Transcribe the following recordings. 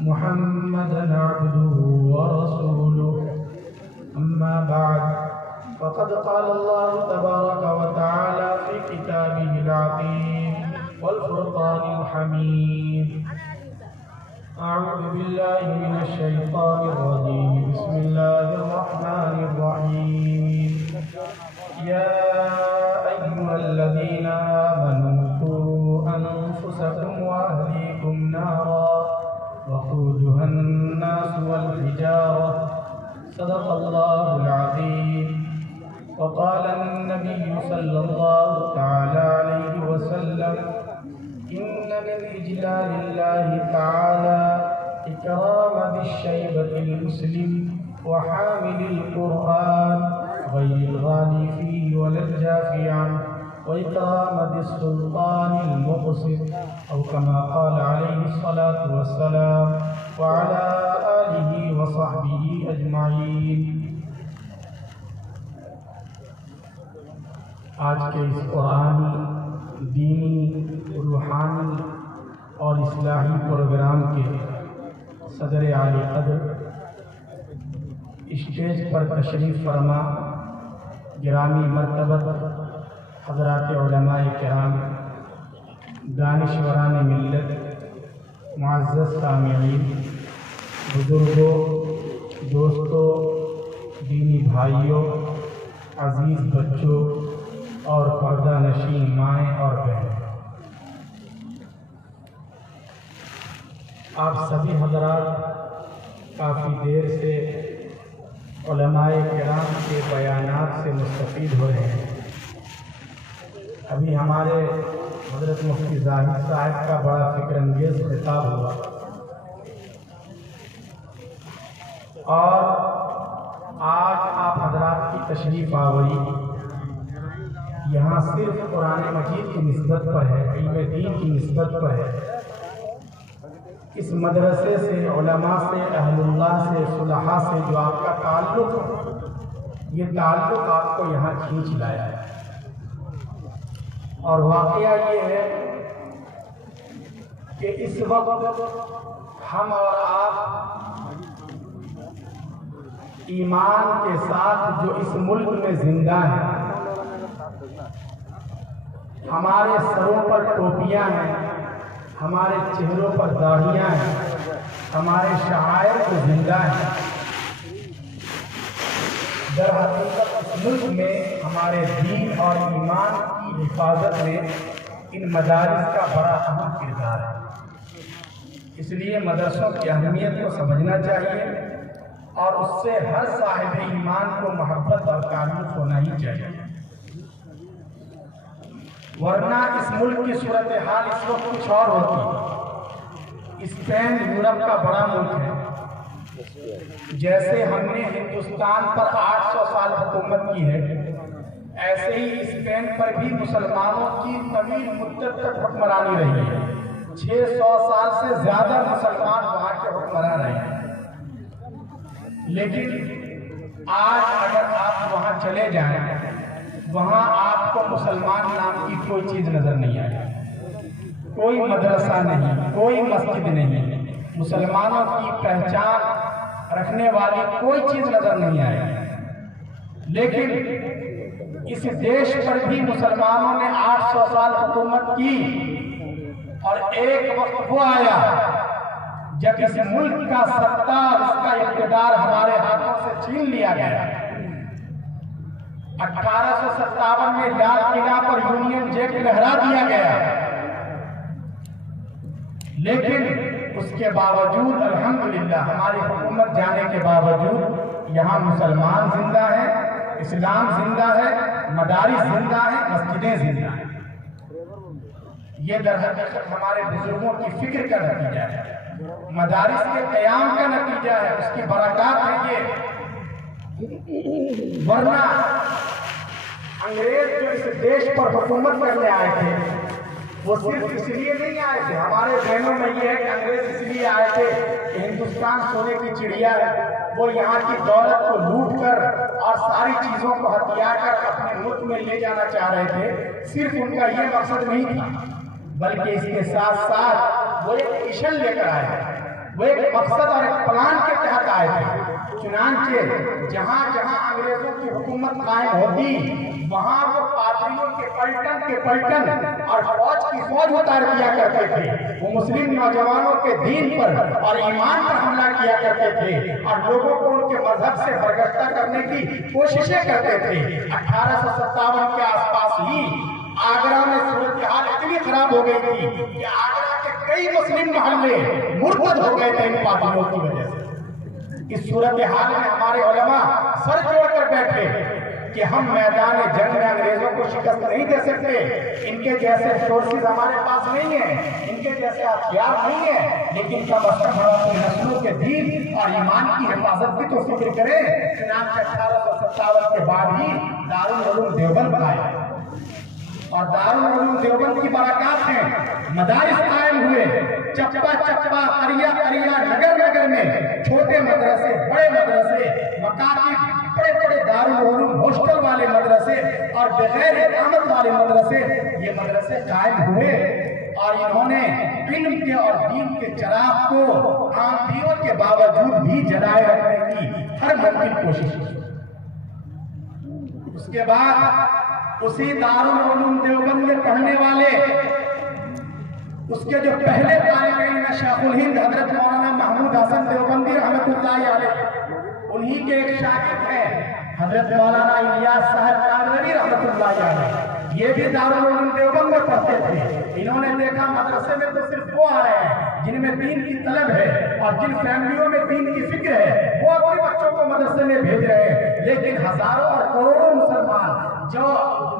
محمدا عبده ورسوله. أما بعد، فقد قال الله تبارك وتعالى في كتابه العظيم والفرقان الحميد: أعوذ بالله من الشيطان الرجيم. بسم الله الرحمن الرحيم. يا أيها الذين آمنوا قوا أنفسكم وأهليكم نارا وقودها الناس والحجارة. صدق الله العظيم. وقال النبي صلى الله تعالى عليه وسلم: إن من إجلال الله تعالى إكرام ذي الشيبة المسلم وحامل القرآن غير الغالي فيه ولا الجافي عنه، وإكرام ذي السلطان المقسط، أو كما قال عليه الصلاة والسلام، وعلى آله وصحبه أجمعين. آج کے اس قرآنی، دینی، روحانی اور اصلاحی پروگرام کے صدر اعلی قدر اسٹیج پر تشریف فرما گرامی مرتبت حضرات علماء کرام، دانشوران ملت، معزز سامعین، بزرگوں، دوستوں، دینی بھائیوں، عزیز بچوں اور پردہ نشین مائیں اور بہنیں، آپ سبھی حضرات کافی دیر سے علماء کرام کے بیانات سے مستفید ہو رہے ہیں. ابھی ہمارے حضرت مفتی زاہد صاحب کا بڑا فکر انگیز خطاب ہوا، اور آج آپ حضرات کی تشریف آوری یہاں صرف قرآن مجید کی نسبت پر ہے، علم دین کی نسبت پر ہے. اس مدرسے سے، علماء سے، اہل اللہ سے، صلحاء سے جو آپ کا تعلق ہے، یہ تعلق آپ کو یہاں کھینچ لایا ہے. اور واقعہ یہ ہے کہ اس وقت ہم اور آپ ایمان کے ساتھ جو اس ملک میں زندہ ہیں، ہمارے سروں پر ٹوپیاں ہیں، ہمارے چہروں پر داڑھیاں ہیں، ہمارے شعائر کو زندہ ہیں. در حقیقت اس ملک میں ہمارے دین اور ایمان کی حفاظت میں ان مدارس کا بڑا اہم کردار ہے. اس لیے مدرسوں کی اہمیت کو سمجھنا چاہیے، اور اس سے ہر صاحب ایمان کو محبت اور تعلق ہونا ہی چاہیے. ورنہ اس ملک کی صورتحال اس وقت کچھ اور ہوتی. اسپین یورپ کا بڑا ملک ہے. جیسے ہم نے ہندوستان پر 800 سال حکومت کی ہے، ایسے ہی اسپین پر بھی مسلمانوں کی طویل مدت تک حکمرانی رہی ہے. 600 سال سے زیادہ مسلمان وہاں کے حکمران رہے ہیں. لیکن آج اگر آپ وہاں چلے جائیں، وہاں آپ کو مسلمان نام کی کوئی چیز نظر نہیں آئے گی. کوئی مدرسہ نہیں، کوئی مسجد نہیں، مسلمانوں کی پہچان رکھنے والی کوئی چیز نظر نہیں آئے گی. لیکن اس دیش پر بھی مسلمانوں نے 800 سال حکومت کی، اور ایک وقت وہ آیا جب اس ملک کا سطح اور اس کا اقتدار ہمارے ہاتھوں سے چھین لیا گیا. 1857 میں لال قلعہ پر یونین جیک لہرا دیا گیا، لیکن اس کے باوجود الحمدللہ ہماری حکومت جانے کے باوجود یہاں مسلمان زندہ ہیں، اسلام زندہ ہے، مدارس زندہ ہیں، مسجدیں زندہ ہیں. یہ در حقیقت ہمارے بزرگوں کی فکر کا نتیجہ ہے، مدارس کے قیام کا نتیجہ ہے، اس کی برکات ہے یہ. ورنہ انگریز جو اس دیش پر حکومت کرنے آئے تھے، وہ صرف اس لیے نہیں آئے تھے. ہمارے ذہنوں میں یہ ہے کہ انگریز اس لیے آئے تھے کہ ہندوستان سونے کی چڑیا ہے، وہ یہاں کی دولت کو لوٹ کر اور ساری چیزوں کو ہتھیا کر اپنے ملک میں لے جانا چاہ رہے تھے. صرف ان کا یہ مقصد نہیں تھا، بلکہ اس کے ساتھ ساتھ وہ ایک مشن لے کر آئے. وہ ایک مقصد اور ایک پلان کے تحت آئے تھے۔ چنانچہ جہاں جہاں انگریزوں کی حکومت قائم ہوتی وہاں وہ پادریوں کے پلٹن اور فوج کی فوج اتار دیا کرتے تھے۔ وہ مسلم نوجوانوں کے دین پر اور ایمان پر حملہ کیا کرتے تھے اور لوگوں کو ان کے مذہب سے برگشتہ کرنے کی کوششیں کرتے تھے۔ 1857 کے آس پاس ہی آگرہ میں صورتحال اتنی خراب ہو گئی تھی کہ آگرہ کے کئی مسلم محلے مرتد ہو گئے تھے ان پادریوں کی وجہ سے۔ اس صورتحال میں ہمارے علماء سر جوڑ کر بیٹھے کہ ہم میدان جنگ میں انگریزوں کو شکست نہیں دے سکتے، ان کے جیسے سورسز ہمارے پاس نہیں ہیں، ان کے جیسے ہتھیار نہیں ہیں، لیکن کم از کم ہم اپنی نسلوں کے دین اور ایمان کی حفاظت بھی تو فکر کریں۔ چنانچہ 1857 کے بعد ہی دارالعلوم دیوبند آئے اور دارالعلوم دیوبند کی برکات ہیں، مدارس قائم ہوئے، چپا چپا قریہ قریہ نگر نگر میں چھوٹے مدرسے، بڑے مدرسے، مکاتب، بڑے بڑے دارالعلوم، ہاسٹل والے مدرسے اور بغیر اقامت والے مدرسے، یہ مدرسے قائم ہوئے اور انہوں نے علم کے اور دین کے چراغ کو آندھیوں کے باوجود بھی جلائے رکھنے کی ہر ممکن کوشش کی۔ اس کے بعد اسی دارالعلوم دیوبند میں پڑھنے والے اس کے جو پہلے طالب علم شیخ الہند حضرت مولانا محمود حسن دیوبندی رحمۃ اللہ علیہ، انہی کے ایک شاگرد ہیں حضرت مولانا الیاس صاحب کانگڑی رحمۃ اللہ علیہ، یہ بھی دارالعلوم دیوبند میں پڑھتے تھے۔ انہوں نے دیکھا مدرسے میں تو صرف وہ آ رہے ہیں جن میں دین کی طلب ہے اور جن فیملیوں میں دین کی فکر ہے، وہ اپنے بچوں کو مدرسے میں بھیج رہے ہیں، لیکن ہزاروں اور کروڑوں مسلمان جو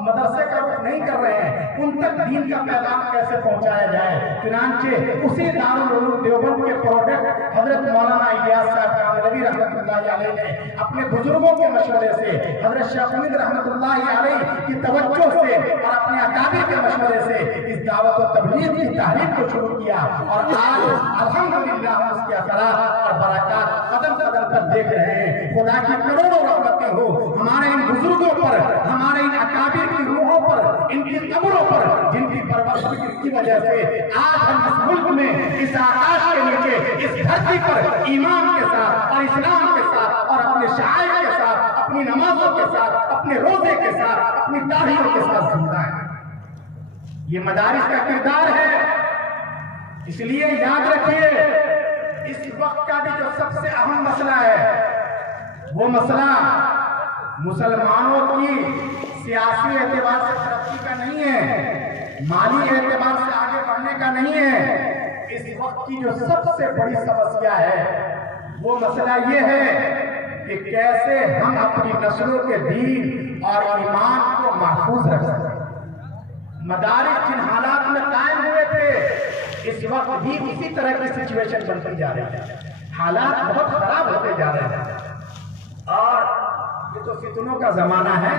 مدرسے کا رخ نہیں کر رہے ہیں ان تک دین کا پیغام کیسے پہنچایا جائے۔ چنانچہ اسی دارالعلوم دیوبند کے پروڈکٹ حضرت مولانا الیاس صاحب کانگڑی رحمۃ اللہ علیہ نے اپنے بزرگوں کے مشورے سے، حضرت شیخ الہند رحمۃ اللہ علیہ کی توجہ سے اور اپنے اکابر کے مشورے سے اس دعوت و تبلیغ کی تحریک کو شروع کیا اور آج الحمدللہ ہم اس کے اثرات اور برکات قدم قدم پر دیکھ رہے ہیں۔ خدا کی کروڑوں رحمتیں ہو ہمارے ان بزرگوں پر، ہمارے ان اکابر کی روحوں پر، ان کی قبروں پر، جن کی پرورش کی وجہ سے آج ہم اس ملک میں، اس آکاش کے نیچے، اس دھرتی پر ایمان کے ساتھ اور اسلام کے ساتھ اور اپنے شعائر کے ساتھ، اپنی نمازوں کے ساتھ، اپنے روزے کے ساتھ، اپنی تاریخوں کے ساتھ زندہ ہے۔ یہ مدارس کا کردار ہے۔ اس لیے یاد رکھیے اس وقت کا بھی جو سب سے اہم مسئلہ ہے وہ مسئلہ مسلمانوں کی سیاسی اعتبار سے ترقی کا نہیں ہے، مالی اعتبار سے آگے بڑھنے کا نہیں ہے۔ اس وقت کی جو سب سے بڑی سمسیا ہے وہ مسئلہ یہ ہے کہ کیسے ہم اپنی نسلوں کے دین اور ایمان کو محفوظ رکھ سکیں۔ مدارس جن حالات میں قائم ہوئے تھے اس وقت بھی اسی طرح کی سچویشن بنتی جا رہی ہے، حالات بہت خراب ہوتے جا رہے ہیں اور یہ تو فتنوں کا زمانہ ہے۔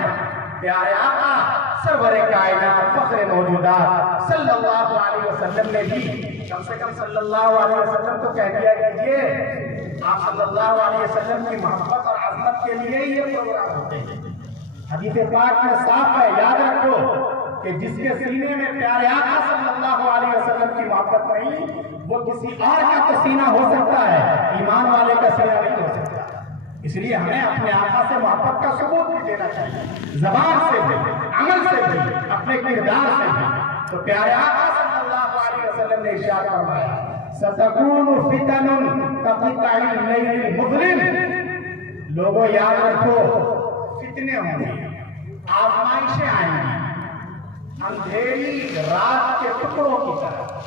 پیارے آقا سرور کائنات فخر موجودات صلی اللہ علیہ وسلم نے بھی کم سے کم صلی اللہ علیہ وسلم تو کہہ دیا کیجیے، آپ صلی اللہ علیہ وسلم کی محبت اور عظمت کے لیے یہ پروگرام ہوتے ہیں۔ حدیث پاک میں صاف ہے، یاد رکھو کہ جس کے سینے میں پیارے آقا صلی اللہ علیہ وسلم کی محبت نہیں وہ کسی اور کا تو سینہ ہو سکتا ہے، ایمان والے کا سینہ نہیں ہو سکتا۔ اس لیے ہمیں اپنے آقا سے محبت کا ثبوت بھی دینا چاہیے، زبان سے بھی، عمل سے بھی، اپنے کردار سے بھی۔ تو پیارے آقا صلی اللہ علیہ وسلم نے ارشاد فرمایا سَتَكُونُ فِتَنٌ كَقِطَعِ اللَّيْلِ الْمُظْلِمِ، لوگوں یاد رکھو فتنے ہوں گے، آزمائشیں آئیں گی اندھیری رات کے ٹکڑوں کی طرح۔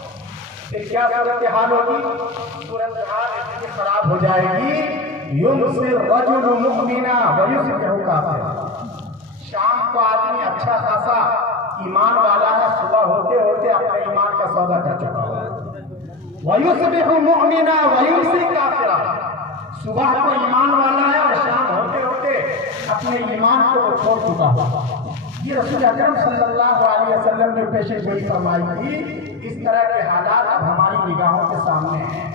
پھر کیا صورتحال ہوگی؟ صورتحال اتنی خراب ہو جائے گی یُمْسِي الرَّجُلُ مُؤْمِنًا وَيُصْبِحُ كَافِرًا، شام کو آدمی اچھا خاصا ایمان والا ہے، صبح ہوتے ہوتے اپنے ایمان کا سودا کر چکا ہوا ہے۔ وَيُصْبِحُ مُؤْمِنًا وَيُمْسِي كَافِرًا، صبح کو ایمان والا ہے اور شام ہوتے ہوتے اپنے ایمان کو وہ چھوڑ چکا ہوا۔ یہ رسول اکرم صلی اللہ علیہ وسلم نے پیشن گوئی فرمائی تھی۔ اس طرح کے حالات اب ہماری نگاہوں کے سامنے ہیں،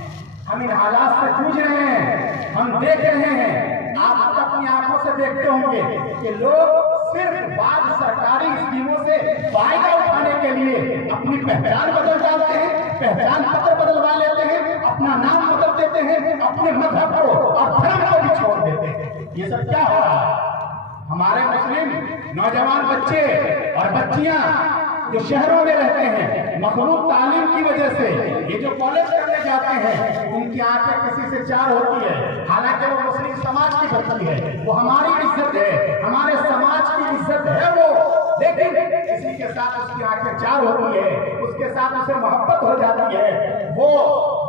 ہم ان حالات سے جوجھ رہے ہیں، ہم دیکھ رہے ہیں۔ آپ اپنی آنکھوں سے دیکھتے ہوں گے کہ لوگ صرف بعض سرکاری اسکیموں سے فائدہ اٹھانے کے لیے اپنی پہچان بدل ڈالتے ہیں، پہچان پتر بدلوا لیتے ہیں، اپنا نام بدل دیتے اپنے مذہب کو اور دھرم کو بھی چھوڑ دیتے ہیں۔ یہ سب کیا ہو رہا ہے؟ ہمارے مسلم نوجوان بچے اور بچیاں جو شہروں میں رہتے ہیں، مخلوط تعلیم کی وجہ سے یہ جو کالج کرنے جاتے ہیں، ان کی آنکھیں کسی سے چار ہوتی ہے، حالانکہ وہ مسلم سماج کی بچی ہے، وہ ہماری عزت ہے، ہمارے سماج کی عزت ہے وہ، لیکن کسی کے ساتھ اس کی آنکھیں چار ہوتی ہے، اس کے ساتھ اسے محبت ہو جاتی ہے، وہ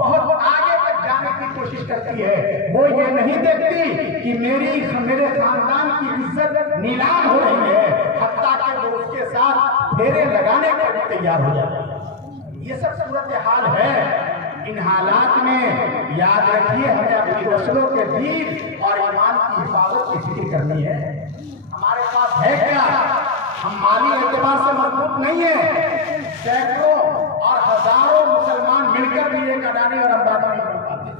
بہت آگے تک جانے کی کوشش کرتی ہے، وہ یہ نہیں دیکھتی کہ میرے خاندان کی عزت نیلام ہو رہی ہے، حتیٰ کہ وہ اس کے ساتھ پھیرے لگانے کے لیے تیار ہو جاتی ہے۔ یہ سب صورتحال ہے۔ ان حالات میں یاد رکھیے ہمیں اپنی نسلوں کے دین اور ایمان کی حفاظت کی فکر کرنی ہے۔ ہمارے پاس ہے کیا؟ ہم مالی اعتبار سے مضبوط نہیں ہیں، سینکڑوں اور ہزاروں مسلمان مل کر بھی ایک اڈانی اور امبانی نہیں بن پاتے۔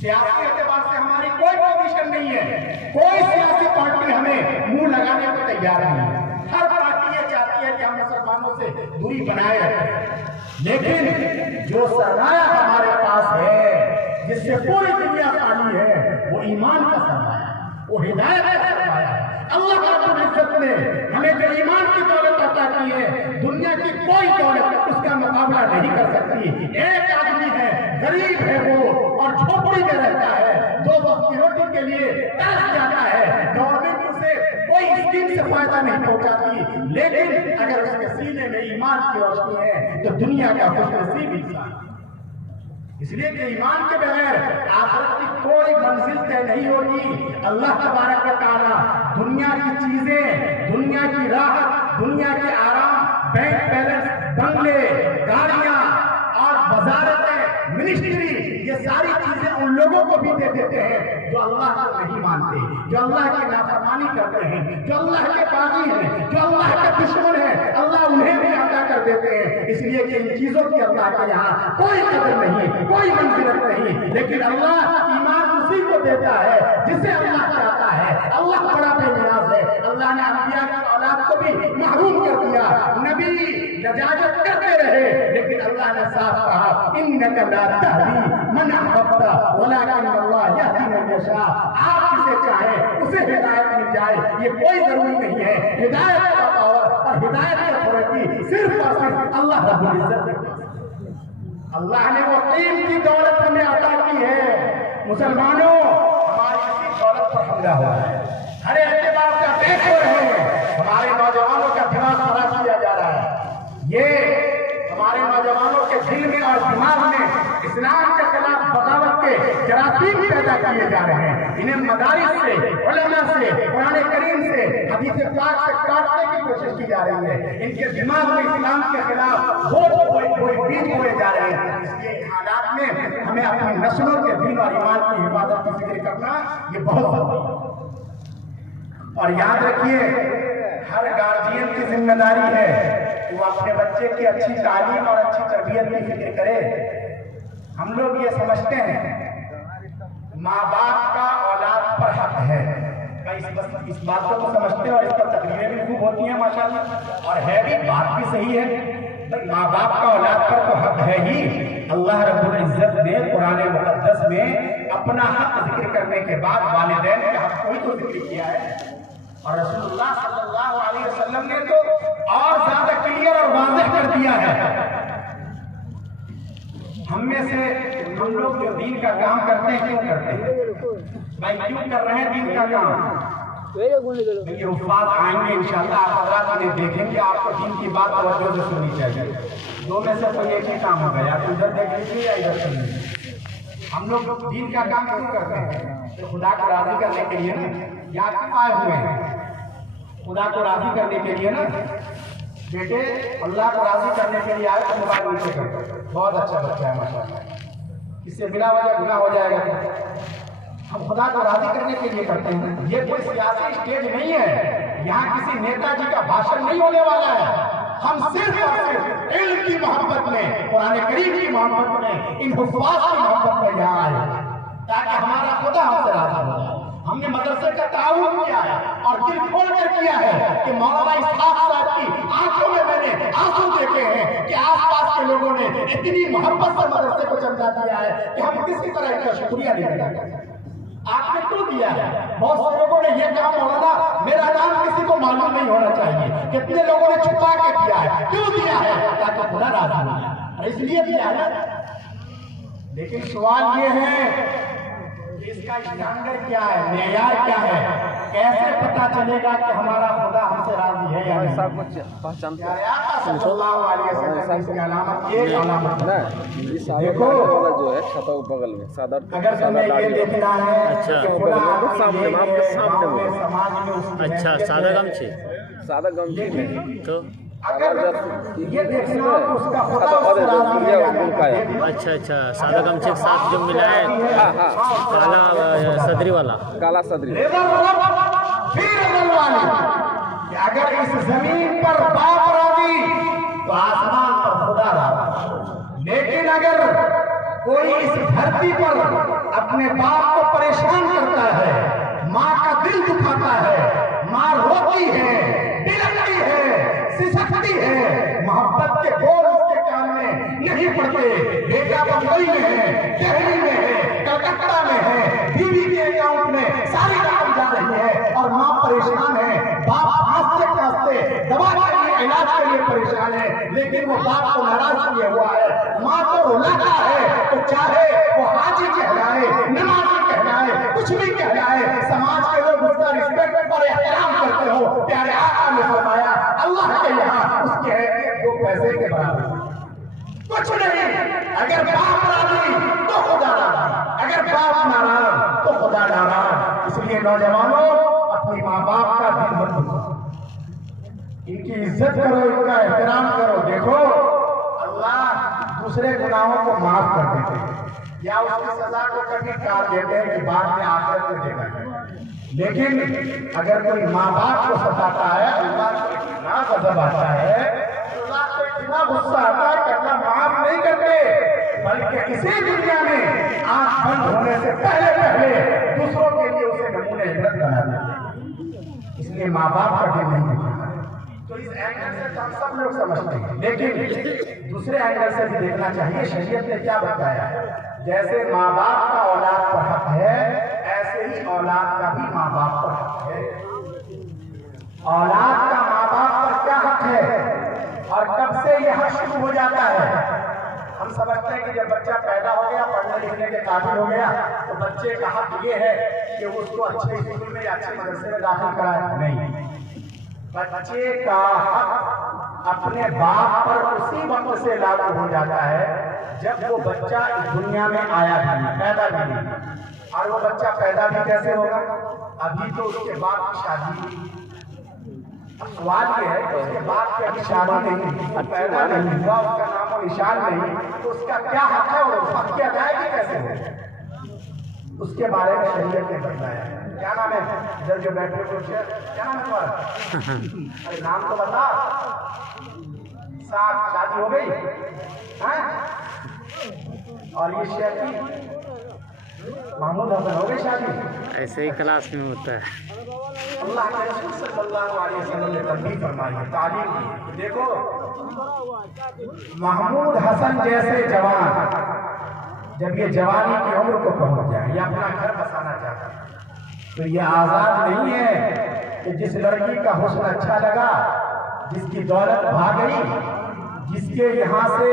سیاسی اعتبار سے ہماری کوئی پوزیشن نہیں ہے، کوئی سیاسی پارٹی ہمیں منہ لگانے کو تیار نہیں ہے۔ ہر پارٹی یہ چاہتی ہے کہ ہم مسلمانوں سے دوری بنائے رکھیں، لیکن جو سرمایہ ہمارے پاس ہے جس سے پوری دنیا خالی ہے، وہ ایمان کا سرمایہ ہے، وہ ہدایت کا سرمایہ ہے۔ اللہ رب العزت نے ہمیں جو ایمان کی دولت عطا کی ہے، دنیا کی کوئی دولت اس کا مقابلہ نہیں کر سکتی۔ ایک آدمی ہے، غریب ہے وہ، اور جھوپڑی میں رہتا ہے، 2 وقت کی روٹی کے لیے ترس جاتا ہے، گورنمنٹ اسے کوئی اسکیم سے فائدہ نہیں پہنچاتی، لیکن اگر اس کے سینے میں ایمان کی روشنی ہے تو دنیا کا خوش نصیب انسان ہے۔ اس لیے کہ ایمان کے بغیر آخرت کی کوئی منزل طے نہیں ہوگی۔ اللہ تبارک و تعالیٰ دنیا کی چیزیں، دنیا کی راحت، دنیا کے آرام، بینک بیلنس، بنگلے، گاڑیاں اور وزارتیں، منسٹری، یہ ساری چیزیں ان لوگوں کو بھی دے دیتے ہیں جو اللہ کو نہیں مانتے، جو اللہ کی نافرمانی کرتے ہیں، جو اللہ کے باغی ہیں، جو اللہ کے دشمن ہیں، اللہ انہیں بھی عطا کر دیتے ہیں۔ اس لیے کہ ان چیزوں کی اللہ کے یہاں کوئی قدر نہیں، کوئی منزلت نہیں، لیکن اللہ ایمان اسی کو دیتا ہے جسے اللہ چاہتا ہے۔ اللہ بڑا بے نیاز ہے۔ اللہ نے انبیاء کی اولاد کو بھی محروم کر دیا، نبی لجاجت کرتے رہے، لیکن اللہ نے صاف کہا انک لا تہدی من احببت ولکن اللہ یہدی من یشاء۔ آپ جسے چاہیں اسے ہدایت مل جائے، یہ کوئی ضروری نہیں ہے۔ ہدایت کا پاور اور ہدایت کی اتھارٹی صرف اور صرف اللہ رب العزت کے پاس ہے۔ اللہ نے وہ قیمتی دولت ہمیں عطا کی ہے۔ مسلمانوں، ہماری اسی دولت پر حملہ ہوا ہے، ہر اعتبار سے اٹیک ہو رہے ہیں، ہمارے نوجوانوں کا دماغ خراب کیا جا رہا ہے۔ یہ ہمارے نوجوانوں کے دل میں اور دماغ میں اسلام کے خلاف بغاوت کے جراثیم پیدا کیے جا رہے ہیں۔ انہیں مدارس سے، علماء سے، قرآن کریم سے، حدیث پاک سے کاٹنے کی کوشش کی جا رہی ہے۔ ان کے دماغ میں اسلام کے خلاف کوئی بیج بوئے جا رہے ہیں۔ اس لیے ان حالات میں ہمیں اپنی نسلوں کے دین اور ایمان کی حفاظت کی فکر کرنا یہ بہت ضروری ہے۔ اور یاد رکھیے، ہر گارجین کی ذمہ داری ہے وہ اپنے بچے کی اچھی تعلیم اور اچھی تربیت کی فکر کرے۔ ہم لوگ یہ سمجھتے ہیں ماں باپ کا اولاد پر حق ہے، اس بات کو تو سمجھتے ہیں اور اس پر تقریریں بھی خوب ہوتی ہیں ماشاءاللہ، اور ہے بھی، بات بھی صحیح ہے۔ ماں باپ کا اولاد پر تو حق ہے ہی۔ اللہ رب العزت نے قرآن مقدس میں اپنا حق ذکر کرنے کے بعد والدین کے حق کو ہی تو ذکر کیا ہے، اور رسول اللہ صلی اللہ علیہ وسلم نے تو اور زیادہ کلیئر اور واضح کر دیا ہے۔ ہم میں سے ہم لوگ جو دین کا کام کرتے ہیں کیوں کرتے ہیں بھائی؟ کیوں کر رہے ہیں دین کا کام؟ یہ حفاظ آئیں گے انشاءاللہ، آپ حضرات انہیں دیکھیں گے، آپ کو دین کی بات توجہ سے سننی چاہیے۔ دو میں سے کوئی ایک ہی کام ہوگا، یا تو ادھر دیکھ لیجیے یا ادھر سن لیجیے۔ ہم لوگ دین کا کام کیوں کرتے ہیں؟ تو خدا کو راضی کرنے کے لیے نا، یا کیوں آئے ہوئے ہیں؟ خدا کو راضی کرنے کے لیے نا۔ بیٹے اللہ کو راضی کرنے کے لیے آئے تو موبائل نیچے کرو، بہت اچھا بچہ ہے ماشاءاللہ، اس سے بلا وجہ گناہ ہو جائے گا۔ ہم خدا کو راضی کرنے کے لیے کرتے ہیں۔ یہ کوئی سیاسی اسٹیج نہیں ہے، یہاں کسی نیتا جی کا بھاشن نہیں ہونے والا ہے۔ ہم صرف اور صرف علم کی محبت میں، قرآن کریم کی محبت میں، ان حفاظ کی محبت میں یہاں آئے تاکہ ہمارا خدا ہم سے راضی ہو جائے۔ ہم نے مدرسے کا تعاون کیا ہے اور دل کھول کر کیا ہے کہ مولانا اسحاق صاحب کی آنکھوں میں میں نے آنسو دیکھے ہیں کہ آس پاس کے لوگوں نے اتنی محبت سے مدرسے کو چمدا دیا ہے کہ ہم کسی طرح ان کا شکریہ نہیں ادا کر سکتے۔ آپ نے کیوں دیا ہے؟ بہت سے لوگوں نے یہ کہا مولانا میرا نام کسی کو معلوم نہیں ہونا چاہیے، کتنے لوگوں نے چھپا کے دیا ہے، کیوں دیا ہے؟ تاکہ خدا راضی ہو جائے، اس لیے دیا ہے۔ لیکن سوال یہ ہے کہ اس کا اسٹینڈرڈ کیا ہے، معیار کیا ہے؟ کیسے پتا چلے گا کہ ہمارا خدا ہم سے راضی ہے یا نہیں؟ پیارے آقا صلی اللہ علیہ وسلم کی علامت ایک علامت ہے، دیکھو اگر تمہیں یہ دیکھنا ہے کہ خدا سماج میں اس کی اچھا سادہ گم تو اگر یہ دیکھنا ہو کہ اس کا خدا اس سے راضی ہے یا نہیں؟ اچھا سادہ گمچھے کے ساتھ جو ملا ہے کالا صدری والا، کالا صدری، کہ اگر اس زمین پر باپ راضی تو آسمان پر خدا راضی، لیکن اگر کوئی اس دھرتی پر اپنے باپ کو پریشان کرتا ہے، ماں کا دل دکھاتا ہے، ماں روتی ہے، بلکتی ہے، سسکتی ہے، محبت کے بول اس کے کان میں نہیں پڑتے، بیٹا بمبئی میں ہے، دہلی میں ہے، کلکتہ میں ہے، بیوی کے اکاؤنٹ میں ساری رقم جا رہی ہے اور ماں پریشان ہے، باپ ہنستے کھانستے دوا کے لیے علاج کے لیے پریشان ہے، لیکن وہ باپ کو ناراض کیے ہوا ہے، ماں کو رلاتا ہے تو چاہے وہ حاجی کہلائے، نمازی کہلائے، کچھ بھی کہلائے، سماج کے لوگ اس کا رسپیکٹ اور احترام کرتے ہو۔ پیارے آقا نے فرمایا اللہ کے یہاں اس کی حیثیت وہ پیسے کے برابر کچھ نہیں۔ اگر باپ راضی تو خدا راضی، اگر باپ ناراض تو خدا ناراض۔ اس لیے نوجوانوں اپنی ماں باپ کا دل مت دکھاؤ، ان کی عزت کرو، ان کا احترام کرو۔ دیکھو اللہ دوسرے گناہوں کو معاف کر دیتے ہیں یا اس کی سزا کو کبھی ٹال دیتے ہیں کہ بعد میں آخرت میں دیکھا جائے، لیکن اگر کوئی ماں باپ کو ستاتا ہے اللہ کو اتنا غضب آتا ہے، اللہ کو اتنا غصہ آتا ہے کہ اللہ معاف نہیں کرتے، بلکہ اسی دنیا میں آنکھ بند ہونے سے پہلے دوسروں کے لیے اسے نمونے عبرت بنا دیتے ہیں۔ اس لیے ماں باپ کا دل نہیں دکھانا۔ تو اس اینگل سے ہم سب لوگ سمجھتے ہیں، لیکن دوسرے اینگل سے بھی دیکھنا چاہیے شریعت نے کیا بتایا ہے۔ جیسے ماں باپ کا اولاد پر حق ہے، ایسے ہی اولاد کا بھی ماں باپ پر حق ہے۔ اولاد کا ماں باپ پر کیا حق ہے اور کب سے یہ حق شروع ہو جاتا ہے؟ ہم سمجھتے ہیں کہ جب بچہ پیدا ہو گیا، پڑھنے لکھنے کے قابل ہو گیا، تو بچے کا حق یہ ہے کہ اس کو اچھے اسکول میں یا اچھے مدرسے میں داخل کرائے۔ نہیں، بچے کا حق اپنے باپ پر اسی وقت سے لاگو ہو جاتا ہے جب وہ بچہ اس دنیا میں آیا بھی نہیں، پیدا بھی نہیں۔ اور وہ بچہ پیدا بھی کیسے ہوگا؟ ابھی تو اس کے باپ کی شادی ہوئی۔ اب سوال یہ ہے کہ اس کے باپ کی ابھی شادی نہیں، پیدا نہیں ہوا، اس کا نام و نشان نہیں، تو اس کا کیا حق ہے اور اس حق کی ادائیگی کیسے ہوگی؟ اس کے بارے میں شریعت نے بتایا ہے۔ کیا نام ہے ادھر جو بیٹھے ہوئے؟ کیا نام ہے تمہارا؟ ارے نام تو بتا۔ ساتھ شادی ہو گئی اور یہ شیخ کی محمود حسن ہو گئی شادی؟ ایسے ہی کلاس میں ہوتا ہے۔ اللہ کے رسول صلی اللہ علیہ وسلم نے تنبیہ فرمائی ہے، تعلیم کی۔ دیکھو محمود حسن جیسے جوان جب یہ جوانی کی عمر کو پہنچ جائے یا اپنا گھر بسانا چاہتا ہے تو یہ آزاد نہیں ہے کہ جس لڑکی کا حسن اچھا لگا، جس کی دولت بھاگ گئی، جس کے یہاں سے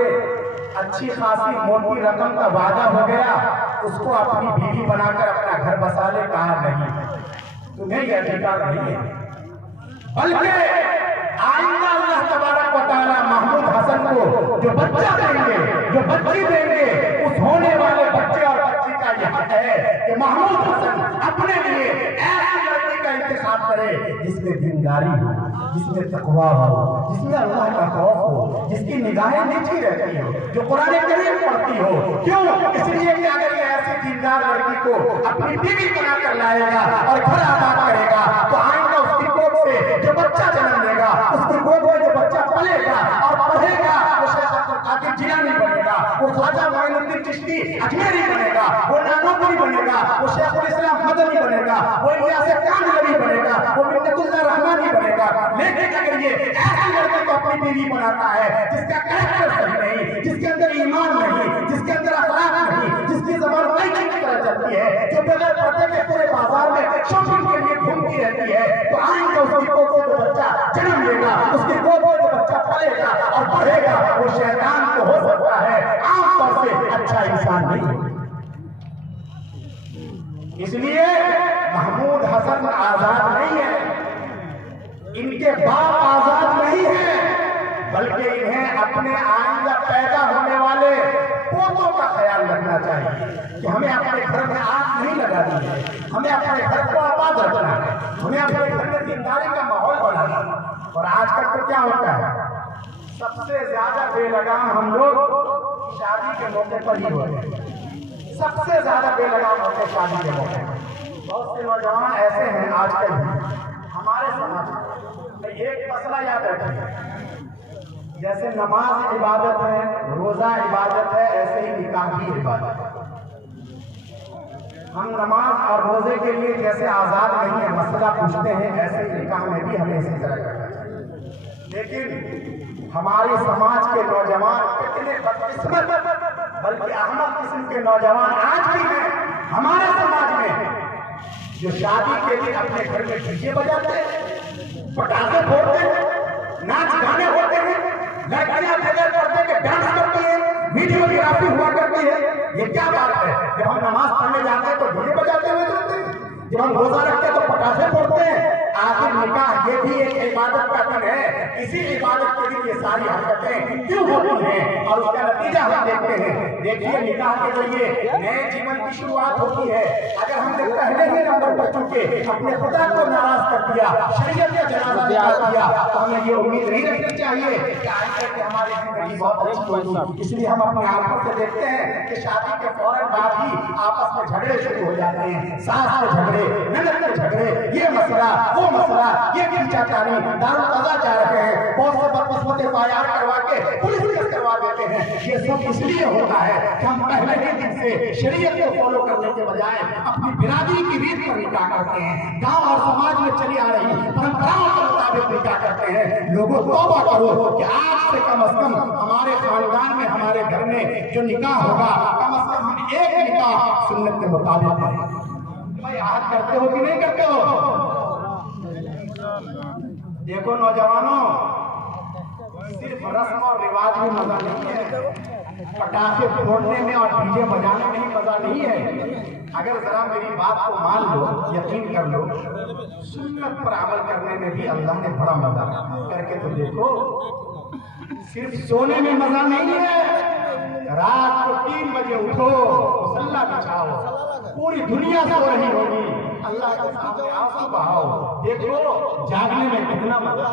اچھی خاصی موٹی رقم کا وعدہ ہو گیا، اس کو اپنی بیوی بنا کر اپنا گھر بسا لے۔ کہا نہیں، تمہیں یہ ادھیکار نہیں ہے، بلکہ آئندہ اللہ تبارک و تعالیٰ محمود حسن کو جو بچہ دیں گے، جو بچی دیں گے، اس ہونے والے بچے اور بچی کا یہ حق ہے کہ محمود حسن اپنے لیے ایسی لڑکی کا انتخاب کرے جس میں دینداری ہو، جس میں تقویٰ ہو، جس میں اللہ کا خوف ہو، جس کی نگاہیں نیچی رہتی ہو، جو قرآن کریم پڑھتی ہو۔ کیوں؟ اس لیے کہ اگر یہ ایسی دیندار لڑکی کو اپنی بیوی بنا کر لائے گا اور گھر آباد کرے گا تو آئندہ اس کی کوکھ سے جو بچہ جنم لے گا، اس کی گود میں جو بچہ پلے گا اور پڑھے گا، وہ شیخ عبد القادر جیلانی بنے گا، وہ خواجہ معین الدین چشتی اجمیری بنے گا، وہ نانوتری بنے گا، وہ شیخ الاسلام مدنی بنے گا، وہ الیاس کاندھلوی بنے گا، وہ لیے ایسے لڑکے کو اپنی بیوی بناتا ہے جس کا کریکٹر صحیح نہیں، جس کے اندر ایمان نہیں، جس کے اندر اخلاق نہیں، جس کی زبان نہیں کی طرح چلتی ہے، جو بغیر پردے کے پورے بازار میں شاپنگ کے لیے گھومتی رہتی ہے، تو آئندہ اس کی کوکھ سے جو بچہ جنم لے گا، اس کی کوکھ سے جو بچہ پلے گا اور پڑھے گا، وہ شیطان تو ہو سکتا ہے، عام طور سے اچھا انسان نہیں ہے۔ اس لیے محمود حسن آزاد نہیں ہے، ان کے باپ آزاد نہیں ہیں، بلکہ انہیں اپنے آئندہ پیدا ہونے والے پوتوں کا خیال رکھنا چاہیے کہ ہمیں اپنے گھر میں آگ نہیں لگانی ہے، ہمیں اپنے گھر کو آباد رکھنا ہے، ہمیں اپنے گھر میں دینداری کا ماحول بنانا ہے۔ اور آج کل تو کیا ہوتا ہے، سب سے زیادہ بے لگام ہم لوگ شادی کے موقع پر ہی ہوتے ہیں، سب سے زیادہ بے لگام ہوتے شادی کے موقع پر۔ بہت سے نوجوان ایسے ہیں آج کل ہمارے سماج میں، ایک مسئلہ یاد رکھیں، جیسے نماز عبادت ہے، روزہ عبادت ہے، ایسے ہی نکاح بھی عبادت ہے۔ ہم نماز اور روزے کے لیے جیسے آزاد نہیں ہیں، مسئلہ پوچھتے ہیں، ایسے ہی نکاح میں بھی ہمیں اسی طرح کرنا چاہیے۔ لیکن ہمارے سماج کے نوجوان کتنے بدقسمت بلکہ احمق قسم کے نوجوان آج بھی ہیں ہمارے سماج میں، جو شادی کے لیے اپنے گھر میں ڈی جے بجاتے ہیں، پٹاخے پھوڑتے ہیں، ناچ گانے ہوتے ہیں، لڑکیاں بغیر پردے کے ڈانس کرتی ہیں، ویڈیوگرافی ہوا کرتی ہے۔ یہ کیا بات ہے؟ جب ہم نماز پڑھنے جاتے ہیں تو ڈی جے بجاتے ہوئے جاتے ہیں، جب ہم روزہ رکھتے ہیں تو پٹاخے پھوڑتے ہیں۔ آخر نکاح یہ بھی ایک عبادت کا دن ہے، اسی عبادت کے دن یہ ساری حرکتیں کیوں ہوتی ہیں اور اس کا نتیجہ ہم دیکھتے ہیں۔ دیکھیے نکاح کے ذریعے نئے جیون کی شروعات ہوتی ہے۔ اگر ہم نے پہلے ہی نمبر پر چونکہ اپنے خدا کو ناراض کر دیا، شریعت کا جنازہ نکال دیا، تو ہمیں یہ امید نہیں رکھنی چاہیے کہ آئندہ کہ ہماری زندگی بہت اچھی ہوگی۔ اس لیے ہم اپنے آنکھوں سے دیکھتے ہیں کہ شادی کے فوراً بعد ہی آپس میں جھگڑے شروع ہو جاتے ہیں، ساس کے جھگڑے، نند کے جھگڑے، یہ مسئلہ وہ مسئلہ، یہ کھینچا تانی، دارالقضا جا رہے ہیں، بہت سے بدقسمتیں فائر کروا کے پولیس کیس کروا دیتے ہیں۔ یہ سب اس لیے ہوتا ہے کہ ہم پہلے ہی دن سے شریعت کو فالو کرنے کے بجائے اپنی برادری کی ریت پر نکاح کرتے ہیں، گاؤں اور سماج میں چلی آ رہی پرمپراؤں کے مطابق نکاح کرتے ہیں۔ لوگوں توبہ کرو کہ آج سے کم از کم ہمارے خاندان میں، ہمارے گھر میں جو نکاح ہوگا، کم از کم ہم ایک نکاح سنت کے مطابق کریں۔ بھائی آج کرتے ہو کہ نہیں کرتے ہو؟ دیکھو نوجوانوں، صرف رسم اور رواج میں مزہ نہیں ہے، پٹاخے پھوڑنے میں اور ڈی جے بجانے میں ہی مزہ نہیں ہے۔ اگر ذرا میری بات کو مان لو، یقین کر لو، سنت پر عمل کرنے میں بھی اللہ نے بڑا مزہ کر کے تو دیکھو۔ صرف سونے میں مزہ نہیں ہے، رات کو 3 بجے اٹھو، مصلی بچھاؤ، پوری دنیا سو رہی ہوگی، اللہ کے سامنے آنسو بہاؤ، دیکھو جاگنے میں کتنا مزہ۔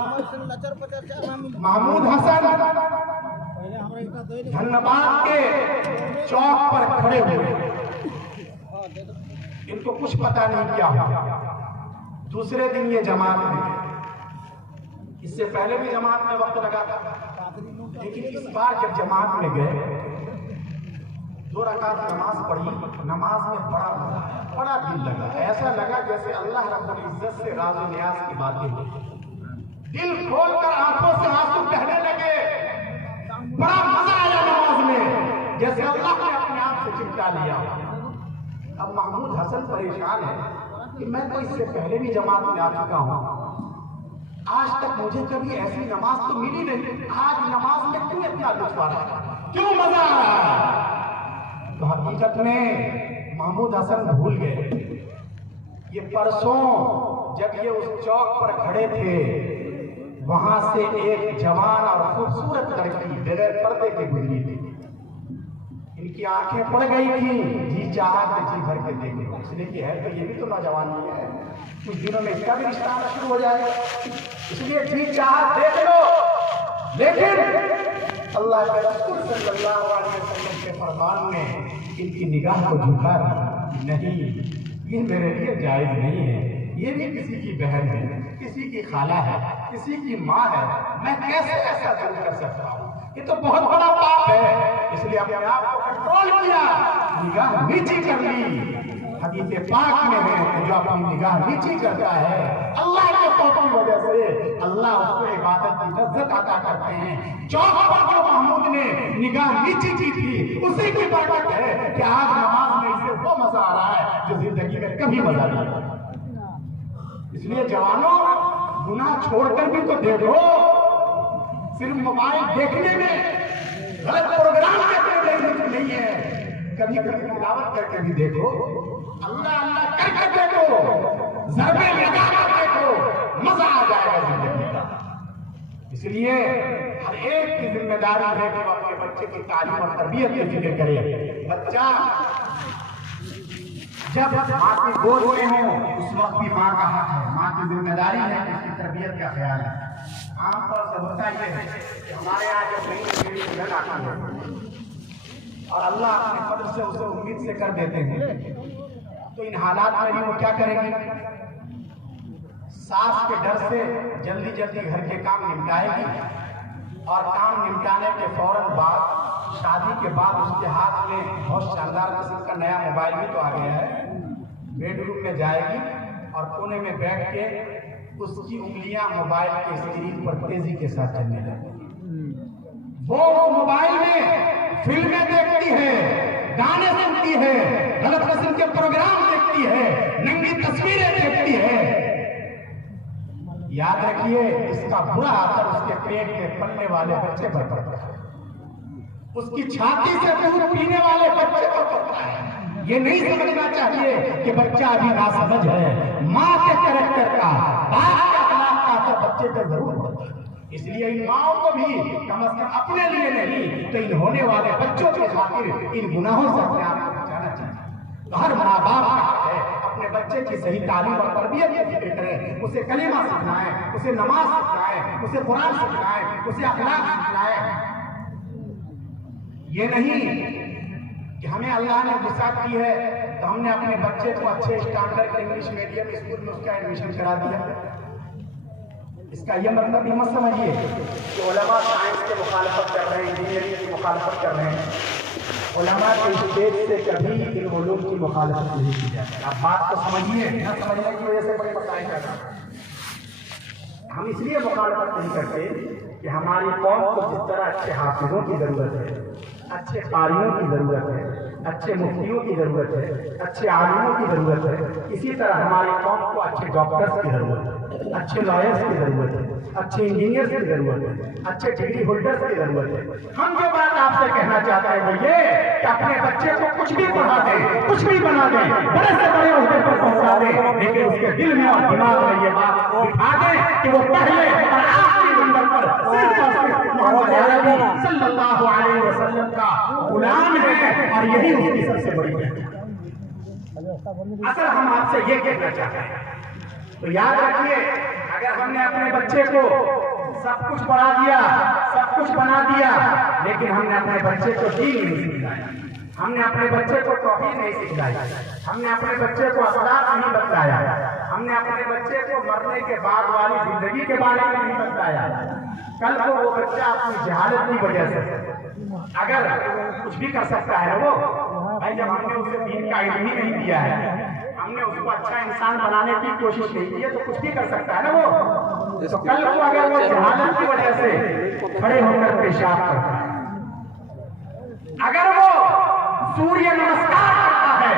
محمود حسن دھنباد کے چوک پر کھڑے ہوئے، ان کو کچھ پتا نہیں کیا ہوا۔ دوسرے دن یہ جماعت میں گئے، اس سے پہلے بھی جماعت میں وقت لگا تھا، لیکن اس بار جب جماعت میں گئے 2 رکعت نماز پڑھی، نماز میں بڑا مزہ آیا، بڑا دل لگا، ایسا لگا جیسے اللہ رب العزت سے راز و نیاز کی باتیں ہوئی، دل کھول کر آنکھوں سے آنسو بہنے لگے، بڑا مزہ آیا نماز میں، جیسے اللہ نے اپنے آپ سے چمٹا لیا۔ اب محمود حسن پریشان ہے کہ میں تو اس سے پہلے بھی جماعت میں آ چکا ہوں، آج تک مجھے کبھی ایسی نماز تو ملی نہیں، آج نماز میں کیوں اتنا لطف آ رہا ہے، کیوں مزہ آ رہا ہے؟ تو حقیقت میں محمود حسن بھول گئے، یہ پرسوں جب یہ اس چوک پر کھڑے تھے، وہاں سے ایک جوان اور خوبصورت لڑکی بغیر پردے کے گزری تھی، ان کی آنکھیں پڑ گئی تھی، جی چاہا کہ جی بھر کے دیکھ لو، اس لیے کہ ہے تو یہ بھی تو نوجوان نہیں ہے، کچھ دنوں میں اس کا بھی رشتہ آنا شروع ہو جائے گا، اس لیے جی چاہا دیکھ لو۔ لیکن اللہ کے رسول صلی اللہ علیہ وسلم کے فرمان نے ان کی نگاہ کو جھکا دی، نہیں یہ میرے لیے جائز نہیں ہے، یہ بھی کسی کی بہن ہے، کسی کی خالہ ہے، کسی کی ماں ہے، میں کیسے ایسا ظلم کر سکتا ہوں، یہ تو بہت بڑا پاپ ہے۔ اس لیے اپنے آپ کو کنٹرول کیا، نگاہ نیچی کر لی۔ حدیث پاک میں ہے کہ جو اپنی نگاہ نیچی کرتا ہے اللہ کے کی وجہ سے اللہ اس کو عبادت کی لذت عطا کرتے ہیں۔ چوک پر جو محمود نے نگاہ نیچی کی تھی اسی کی برکت ہے کہ آج نماز میں اسے وہ مزہ آ رہا ہے جو زندگی میں کبھی مزہ نہیں آتا۔ اس لیے جوانوں گناہ چھوڑ کر بھی تو دیکھو، صرف موبائل دیکھنے میں غلط پروگرام دیکھنے میں نہیں ہے، کبھی کبھی تلاوت کر کے بھی دیکھو، اللہ اللہ کر کے دیکھو، ضربے لگا کر دیکھو، مزہ آ جائے گا زندگی کا۔ اس لیے ہر ایک کی ذمہ داری ہے کہ وہ اپنے بچے کی تعلیم اور تربیت کی فکر کرے۔ بچہ جب ماں کی گود میں ہو اس وقت بھی ماں کا حق ہے، ماں کی ذمہ داری ہے کہ اس کی تربیت کا خیال ہے۔ عام طور سے ہوتا یہ ہے کہ ہمارے یہاں جب نئی پیڑھی جن آتی ہے اور اللہ اپنے فضل سے اسے امید سے کر دیتے ہیں تو ان حالات میں بھی وہ کیا کریں گے؟ ساس کے ڈر سے جلدی جلدی گھر کے کام نمٹائے گی اور کام نمٹانے کے فوراً بعد شادی کے بعد اس کے ہاتھ میں بہت شاندار قسم کا نیا موبائل بھی تو آ گیا ہے، بیڈ روم میں جائے گی اور کونے میں بیٹھ کے اس کی انگلیاں موبائل کے اسکرین پر تیزی کے ساتھ چلنے لگیں گی۔ وہ موبائل میں فلمیں دیکھتی ہے، گانے سنتی ہے، غلط قسم کے پروگرام دیکھتی ہے، ننگی تصویریں دیکھتی ہے۔ یاد رکھیے اس کا برا اثر اس کے پیٹ میں پلنے والے بچے پر پڑتا ہے، اس کی چھاتی سے دودھ پینے والے بچے پر پڑتا ہے۔ یہ نہیں سمجھنا چاہیے کہ بچہ ابھی ناسمجھ ہے، ماں کے کریکٹر کا، باپ کے اخلاق کا اثر بچے پر ضرور پڑتا ہے۔ اس لیے ان ماؤں کو بھی کم از کم اپنے لیے نہیں تو ان ہونے والے بچوں کے خاطر ان گناہوں سے اپنے آپ کو بچانا چاہیے۔ ہر ماں باپ کا حق ہے اپنے بچے کی صحیح تعلیم اور تربیت کی فکر کریں، اسے کلمہ سکھلائیں، اسے نماز سکھلائیں، اسے قرآن سکھلائیں، اسے اخلاق سکھلائیں۔ یہ نہیں کہ ہمیں اللہ نے وسعت کی ہے تو ہم نے اپنے بچے کو اچھے اسٹینڈرڈ انگلش میڈیم اسکول میں اس کا ایڈمیشن کرا دیا۔ اس کا یہ مطلب یہ مت سمجھیے کہ علماء سائنس کی مخالفت کر رہے ہیں، انجینئرنگ کی مخالفت کر رہے ہیں۔ علماء کے اسٹیج سے کبھی ان علوم کی مخالفت نہیں کی جاتی۔ آپ بات کو سمجھیے، نہ سمجھنے کی وجہ سے بڑے مسائل پیدا ہوتے ہیں۔ ہم اس لیے مخالفت نہیں کرتے کہ ہماری قوم کو جس طرح اچھے حافظوں کی ضرورت ہے، اچھے قاریوں کی ضرورت ہے، اچھے مفتیوں کی ضرورت ہے، اچھے عالموں کی ضرورت ہے، اسی طرح ہماری قوم کو اچھے ڈاکٹرز کی ضرورت ہے، اچھے لائرز کی ضرورت ہے، اچھے انجینئرز کی ضرورت ہے، اچھے ڈگری ہولڈرز کی ضرورت ہے۔ ہم جو بات آپ سے کہنا چاہتے ہیں وہ یہ کہ اپنے بچے کو کچھ بھی پڑھا دیں، کچھ بھی بنا دیں، بڑے سے بڑے عہدے پر پہنچا دیں، لیکن اس کے دل میں اور دماغ میں یہ بات بٹھا دیں کہ وہ پہلے اور آخری نمبر پر صرف اور صرف محمد عربی صلی اللہ علیہ وسلم کا غلام ہے اور یہی اس کی سب سے بڑی پہچان ہے۔ اصل ہم آپ سے یہ کہنا چاہتے ہیں تو یاد رکھیے، اگر ہم نے اپنے بچے کو سب کچھ پڑھا دیا، سب کچھ بنا دیا، لیکن ہم نے اپنے بچے کو دین نہیں سکھلایا، ہم نے اپنے بچے کو توحید نہیں سکھلائی، ہم نے اپنے بچے کو اخلاق نہیں بتلایا، ہم نے اپنے بچے کو مرنے کے بعد والی زندگی کے بارے میں نہیں بتلایا، کل کو وہ بچہ اپنی جہالت کی وجہ سے اگر کچھ بھی کر سکتا ہے وہ بھائی، جب ہم نے اسے دین کا علم ہی نہیں دیا ہے، ہم نے اس کو اچھا انسان بنانے کی کوشش نہیں کی ہے تو کچھ بھی کر سکتا ہے نا وہ۔ تو کل کو اگر وہ جہالت کی وجہ سے کھڑے ہو کر پیشاب کرتا ہے، اگر وہ سوریہ نمسکار کرتا ہے،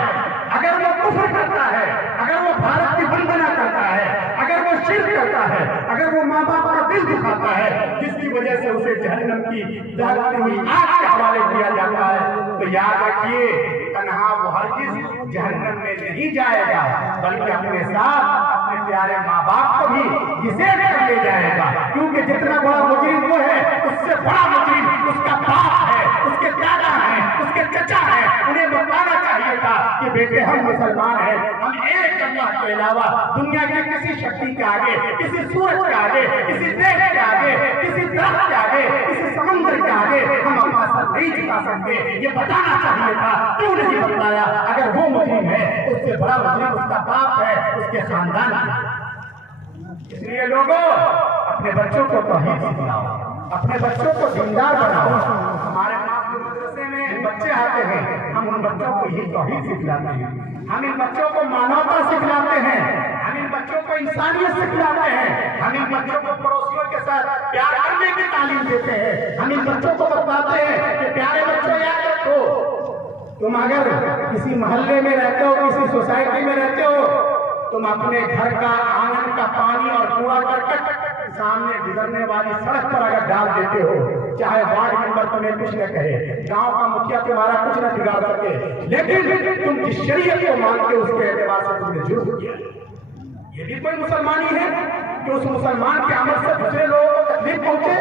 اگر وہ کفر کرتا ہے، اگر وہ بھارت کی وندنا کرتا ہے، اگر وہ شرک کرتا ہے، اگر وہ ماں باپ کا دل دکھاتا ہے، جس کی وجہ سے اسے جہنم کی دہتی ہوئی آگ کے حوالے کیا جاتا ہے، تو یاد رکھیے تنہا وہ ہرگز جہنم میں نہیں جائے گا بلکہ اپنے ساتھ اپنے پیارے ماں باپ کو بھی گھسیٹ کر لے جائے گا، کیونکہ جتنا بڑا مجرم وہ ہے اس سے بڑا مجرم اس کا باپ ہے، اس کے دادا ہے، اس کے چچا ہے۔ انہیں بتانا چاہیے تھا کہ بیٹے ہم مسلمان ہیں، ہم ایک اللہ کے علاوہ دنیا کے کسی شکتی کے آگے، کسی سورج کے آگے، کسی دیش کے آگے، کسی درخت کے آگے، کسی سمندر کے آگے ہم اپنا سر نہیں جھکا سکتے۔ یہ بتانا چاہیے تھا، کیوں نہیں بتایا؟ اگر وہ مجرم ہے اس سے بڑا مجرم اس کا باپ ہے، اس کے خاندان ہے۔ اس لیے لوگوں اپنے بچوں کو توحید سکھلاؤ، اپنے بچوں کو دیندار بناؤ۔ ہمارے مدرسے میں بچے آتے ہیں، ہم ان بچوں کو یہ توحید سکھلاتے ہیں، ہم ان بچوں کو مانوتا سکھلاتے ہیں، ہم ان بچوں کو انسانیت سکھلاتے ہیں، ہم ان بچوں کو پڑوسیوں کے ساتھ پیار کرنے کی تعلیم دیتے ہیں، ہم ان بچوں کو بتاتے ہیں کہ پیارے بچوں یاد رکھو، تم اگر کسی محلے میں رہتے ہو، کسی سوسائٹی میں رہتے ہو، تم اپنے گھر کا آنگن کا پانی اور کوڑا کرکٹ سامنے گزرنے والی سڑک پر اگر ڈال دیتے ہو، چاہے وارڈ ممبر تمہیں کچھ نہ کہے، گاؤں کا مکھیا تمہارا کچھ نہ بگاڑ سکے، لیکن تم جس شریعت کو مانتے ہو اس کے اعتبار سے تم نے جرم کیا، یہ بھی کوئی مسلمانی ہے کہ اس مسلمان کے عمل سے دوسرے لوگوں کو تکلیف پہنچے؟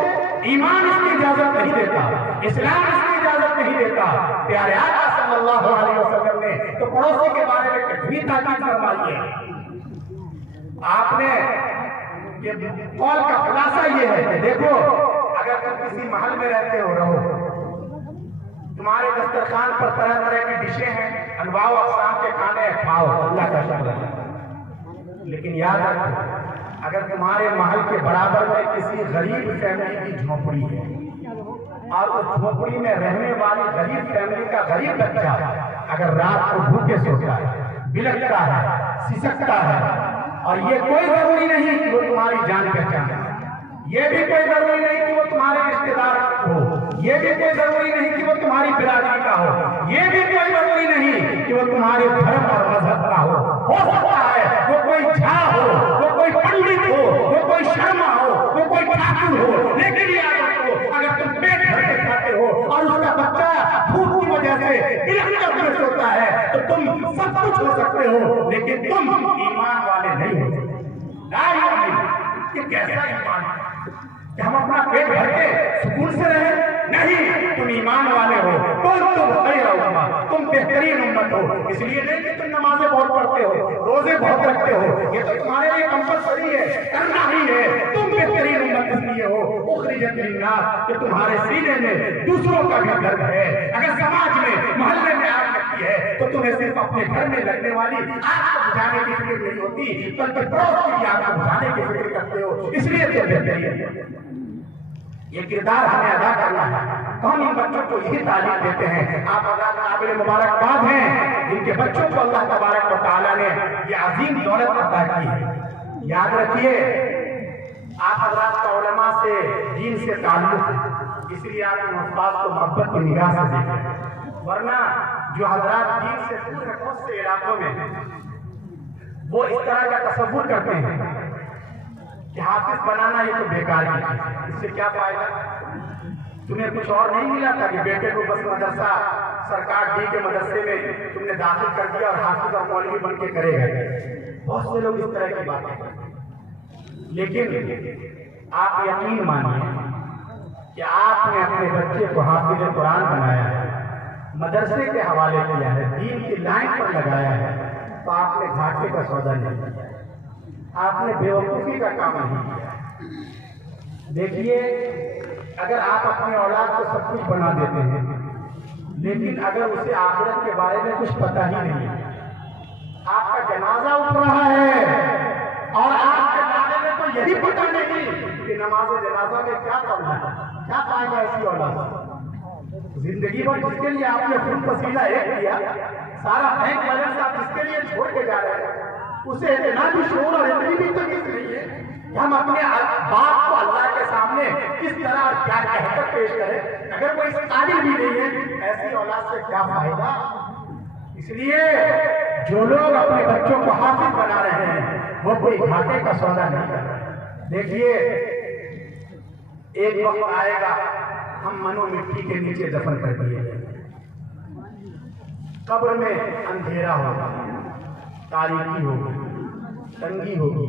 ایمان اس کی اجازت نہیں دیتا، اسلام اس کی اجازت نہیں دیتا۔ پیارے آقا صلی اللہ علیہ وسلم نے تو پڑوسی کے بارے میں کتنی تاکید فرمائی ہے۔ آپ نے یہ قول کا خلاصہ یہ ہے کہ دیکھو، اگر تم کسی محل میں رہتے ہو، رہو، تمہارے دسترخوان پر طرح طرح کی ڈشیں ہیں، انواع و اقسام کے کھانے کھاؤ، اللہ کا شکر ہے، لیکن یاد رکھو اگر تمہارے محل کے برابر میں کسی غریب فیملی کی جھونپڑی ہے اور اس جھونپڑی میں رہنے والی غریب فیملی کا غریب بچہ اگر رات کو بھوکے سوتا ہے، بلکتا ہے، سسکتا ہے، اور یہ کوئی ضروری نہیں کہ وہ تمہاری جان پہچان ہے، یہ بھی کوئی ضروری نہیں کہ وہ تمہارے رشتے دار ہو، یہ بھی کوئی ضروری نہیں کہ وہ تمہاری برادری کا ہو، یہ بھی کوئی ضروری نہیں کہ وہ تمہارے دھرم اور مذہب کا ہو سکتا ہے وہ کوئی جھا ہو، وہ کوئی پنڈت ہو، وہ کوئی شرما ہو، وہ کوئی ٹھاکر ہو، لیکن یاد رکھو اگر تم پیٹ بھر کے کھاتے ہو اور اس کا بچہ بھوک کی وجہ سے بلکتا ہوئے سوتا ہے تو تم سب کچھ ہو سکتے ہو لیکن تم ایمان والے نہیں ہو سکتے۔ لا یؤمن، یہ کیسا ایمان ہے کہ ہم اپنا پیٹ بھر کے سکون سے رہیں؟ نہیں، تم ایمان والے ہو، تم خیر امت، تم بہترین امت ہو، اس لیے نہیں کہ تم نمازیں بہت پڑھتے ہو، روزے بہت رکھتے ہو، یہ تو تمہارے لیے کمپلسری ہے، کرنا ہی ہے، تم بہترین امت اس لیے ہو اخرجت للناس کہ تمہارے سینے میں دوسروں کا بھی درد ہے۔ اگر سماج میں محلے میں آگ لگتی ہے تو تمہیں صرف اپنے گھر میں لگنے والی آگ کو بجھانے کی فکر نہیں ہوتی بلکہ پڑوس کی بھی آگ کو بجھانے کی فکر کرتے ہو، اس لیے تو بہترین ہے۔ یہ کردار ہمیں ادا کرنا ہے، تو ہم ان بچوں کو یہی تعلیم دیتے ہیں۔ آپ حضرات قابل مبارکباد ہیں جن کے بچوں کو اللہ تبارک و تعالیٰ نے یہ عظیم دولت عطا کی ہے۔ یاد رکھیے آپ حضرات کا علماء سے، دین سے تعلق ہے، اس لیے آپ ان الفاظ کو محبت کی نگاہ سے دیکھیں، ورنہ جو حضرات دین سے دور ہیں بہت سے علاقوں میں وہ اس طرح کا تصور کرتے ہیں کہ حافظ بنانا یہ تو بیکار کی چیز ہے، اس سے کیا فائدہ؟ تمہیں کچھ اور نہیں ملا تھا کہ بیٹے کو بس مدرسہ سرکار ڈی کے مدرسے میں تم نے داخل کر دیا اور حافظ اور مولوی بن کے کرے گئے؟ بہت سے لوگ اس طرح کی باتیں کرتے ہیں، لیکن آپ یقین مانیے کہ آپ نے اپنے بچے کو حافظ قرآن بنایا ہے، مدرسے کے حوالے کیا ہے، دین کی لائن پر لگایا ہے، تو آپ نے گھاٹے کا سودا نہیں کیا، آپ نے بیوقوفی کا کام نہیں کیا۔ دیکھیے اگر آپ اپنے اولاد کو سب کچھ بنا دیتے ہیں لیکن اگر اسے آخرت کے بارے میں کچھ پتہ ہی نہیں ہے، آپ کا جنازہ اٹھ رہا ہے اور آپ کے دانے میں تو یہی پتہ نہیں کہ نماز جنازہ میں کیا کرنا ہے، کیا فائدہ ایسی اولاد سے؟ زندگی بھر جس کے لیے آپ نے خون پسینہ ایک کیا، سارا بینک بیلنس آپ جس کے لیے چھوڑ کے جا رہے ہیں، اسے اتنا بھی شعور اور اتنی بھی تمیز نہیں ہے کہ ہم اپنے باپ کو اللہ کے سامنے کس طرح اور کیا کہہ کر پیش کریں؟ اگر وہ اس قابل بھی نہیں ہے ایسی اولاد سے کیا فائدہ؟ اس لیے جو لوگ اپنے بچوں کو حافظ بنا رہے ہیں وہ کوئی گھاٹے کا سودا نہیں کر رہے۔ دیکھیے ایک وقت آئے گا ہم منو مٹی کے نیچے دفن کر دیے جائیں گے، قبر میں اندھیرا ہوگا، تاریکی ہوگی، تنگی ہوگی،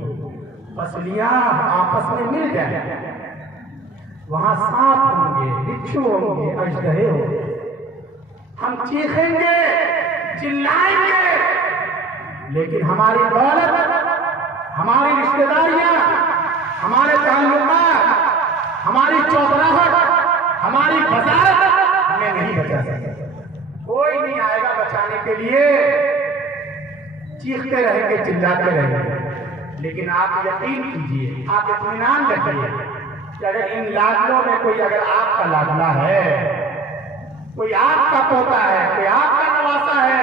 پسلیاں آپس میں مل جائیں، وہاں سانپ ہوں گے، بچھو ہوں گے، اژدہے ہوں گے، ہم چیخیں گے، چلائیں گے، لیکن ہماری دولت، ہماری رشتہ داریاں، ہمارے تعلقات، ہماری چوبراہٹ، ہماری وزارت ہمیں نہیں بچا سکتا۔ کوئی نہیں آئے گا بچانے کے لیے، چیختے رہیں گے، چلاتے رہیں گے، لیکن آپ یقین کیجئے، آپ اطمینان رکھیے کہ اگر ان لاڈلوں میں کوئی اگر آپ کا لاڈلا ہے، کوئی آپ کا پوتا ہے، کوئی آپ کا نواسا ہے،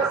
10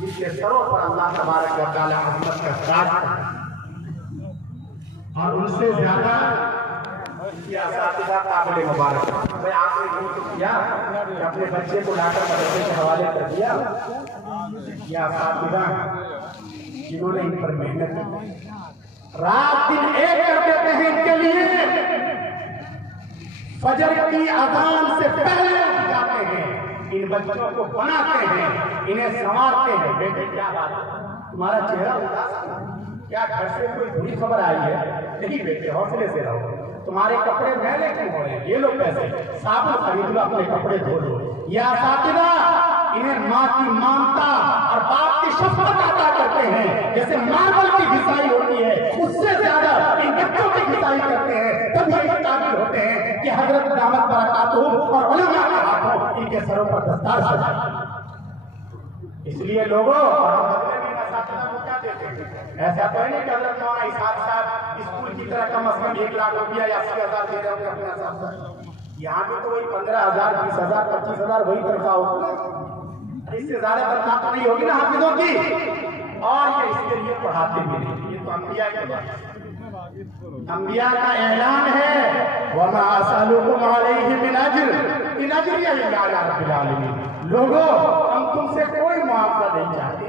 جن کے سروں پر اللہ تبارک و تعالی عظمت کا تاج ہے، اور ان سے زیادہ یہ اساتذہ قابل مبارک ہیں۔ میں آپ نے جو کیا کہ اپنے بچے کو لا کر مدرسے کے حوالے کر دیا، یہ اساتذہ جنہوں نے ان پر محنت کی، رات دن ایک کر دیتے ہیں ان کے لیے، فجر کی اذان سے پہلے اٹھ جاتے ہیں، ان بچوں کو بناتے ہیں، انہیں سنوارتے ہیں۔ بیٹے کیا بات ہے، تمہارا چہرہ اداس ہے کیا؟ گھر سے کوئی بری خبر آئی ہے؟ نہیں بیٹے، حوصلے سے رہو۔ تمہارے کپڑے میلے کیوں ہو رہے ہیں؟ یہ لو پیسے، صابن خرید لو، اپنے کپڑے دھو لو۔ یہ اساتذہ انہیں ماں کی ممتا اور باپ کی شفقت عطا کرتے ہیں، جیسے ماربل کی گھسائی ہوتی ہے اس سے زیادہ ان بچوں کی گھسائی کرتے ہیں، تب یہ قابل ہوتے ہیں کہ حضرت دامت برکاتہم اور علماء کے ہاتھوں ان کے سروں پر دستار سجائے۔ اس لیے لوگوں، اور ہم بدلے میں اساتذہ کو کیا دیتے ہیں؟ ایسا تو نہیں کہ حضرت مولانا اسحاق صاحب اسکول کی طرح کم از کم 1 لاکھ روپیہ یا 80,000 دے رہے ہوں گے اپنے حساب سے۔ یہاں پہ تو وہی 15,000 20,000 25,000 وہی تنخواہ ہوگی، اس سے زیادہ تنخواہ تو نہیں ہوگی نا حافظوں کی، اور یہ اس کے لیے پڑھاتے بھی نہیں۔ یہ تو انبیاء کی بات ہے، انبیاء کا اعلان ہے، وَمَا أَسْأَلُكُمْ عَلَيْهِ مِنْ أَجْرٍ إِنْ أَجْرِيَ إِلَّا عَلَىٰ رَبِّ الْعَالَمِينَ۔ لوگوں، ہم تم سے کوئی معاوضہ نہیں چاہتے،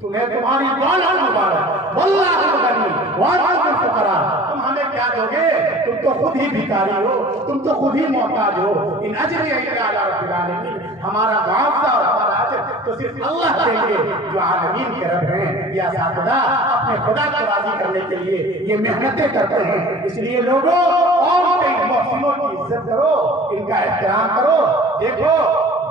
تمہیں تمہاری دولت مبارک، واللہ الغنی وانتم الفقراء۔ تم ہمیں کیا دو گے؟ تم تو خود ہی بھکاری ہو، تم تو خود ہی محتاج ہو۔ ان اجری الا علی رب العالمین، ہمارا معاوضہ اور ہمارا اجر تو صرف اللہ دیں گے جو عالمین کے رب ہیں۔ یہ اساتذہ اپنے خدا کو راضی کرنے کے لیے یہ محنتیں کرتے ہیں۔ اس لیے لوگوں، اور کئی محسنوں کی عزت کرو، ان کا احترام کرو۔ دیکھو،